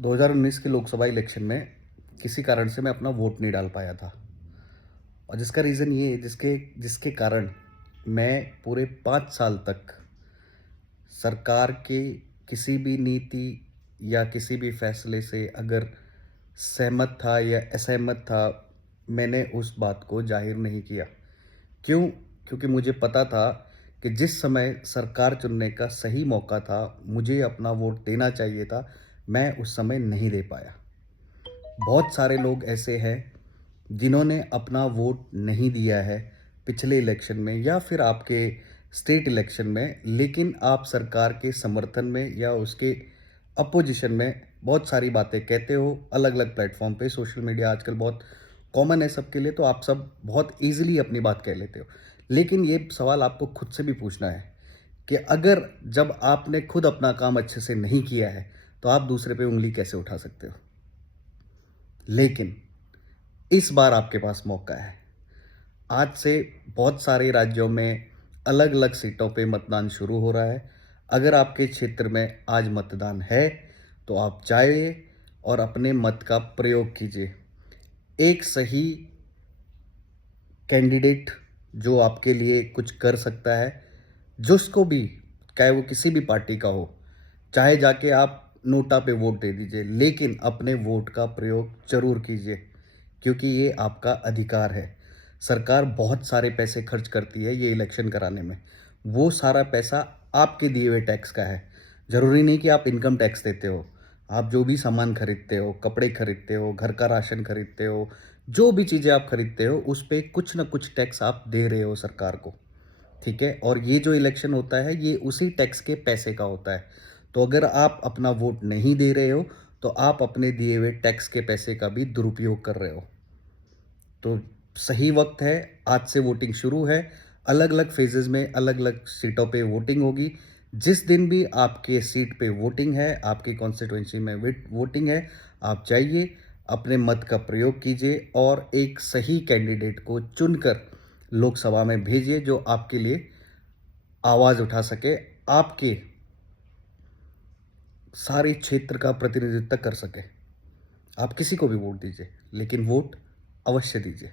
2019 के लोकसभा इलेक्शन में किसी कारण से मैं अपना वोट नहीं डाल पाया था और जिसका रीज़न ये है जिसके जिसके कारण मैं पूरे 5 साल तक सरकार के किसी भी नीति या किसी भी फैसले से अगर सहमत था या असहमत था, मैंने उस बात को ज़ाहिर नहीं किया। क्यों? क्योंकि मुझे पता था कि जिस समय सरकार चुनने का सही मौका था, मुझे अपना वोट देना चाहिए था, मैं उस समय नहीं दे पाया। बहुत सारे लोग ऐसे हैं जिन्होंने अपना वोट नहीं दिया है पिछले इलेक्शन में या फिर आपके स्टेट इलेक्शन में, लेकिन आप सरकार के समर्थन में या उसके अपोजिशन में बहुत सारी बातें कहते हो अलग अलग प्लेटफॉर्म पे। सोशल मीडिया आजकल बहुत कॉमन है सबके लिए, तो आप सब बहुत इजीली अपनी बात कह लेते हो। लेकिन ये सवाल आपको खुद से भी पूछना है कि अगर जब आपने खुद अपना काम अच्छे से नहीं किया है तो आप दूसरे पे उंगली कैसे उठा सकते हो। लेकिन इस बार आपके पास मौका है। आज से बहुत सारे राज्यों में अलग-अलग सीटों पे मतदान शुरू हो रहा है। अगर आपके क्षेत्र में आज मतदान है, तो आप जाइए और अपने मत का प्रयोग कीजिए। एक सही कैंडिडेट जो आपके लिए कुछ कर सकता है, जिसको भी, चाहे वो किसी भी पार्टी का हो, चाहे जाके आप नोटा पे वोट दे दीजिए, लेकिन अपने वोट का प्रयोग ज़रूर कीजिए, क्योंकि ये आपका अधिकार है। सरकार बहुत सारे पैसे खर्च करती है ये इलेक्शन कराने में। वो सारा पैसा आपके दिए हुए टैक्स का है। ज़रूरी नहीं कि आप इनकम टैक्स देते हो। आप जो भी सामान खरीदते हो, कपड़े खरीदते हो, घर का राशन खरीदते हो, जो भी चीज़ें आप खरीदते हो, उस पे कुछ न कुछ टैक्स आप दे रहे हो सरकार को। ठीक है? और ये जो इलेक्शन होता है, ये उसी टैक्स के पैसे का होता है। तो अगर आप अपना वोट नहीं दे रहे हो, तो आप अपने दिए हुए टैक्स के पैसे का भी दुरुपयोग कर रहे हो। तो सही वक्त है, आज से वोटिंग शुरू है। अलग-अलग फ़ेज़ेज़ में अलग-अलग सीटों पे वोटिंग होगी। जिस दिन भी आपके सीट पे वोटिंग है, आपकी कॉन्स्टिट्यूएंसी में वोटिंग है, आप जाइए, अपने मत का प्रयोग कीजिए और एक सही कैंडिडेट को चुनकर लोकसभा में भेजिए, जो आपके लिए आवाज़ उठा सके, आपके सारे क्षेत्र का प्रतिनिधित्व कर सके। आप किसी को भी वोट दीजिए, लेकिन वोट अवश्य दीजिए।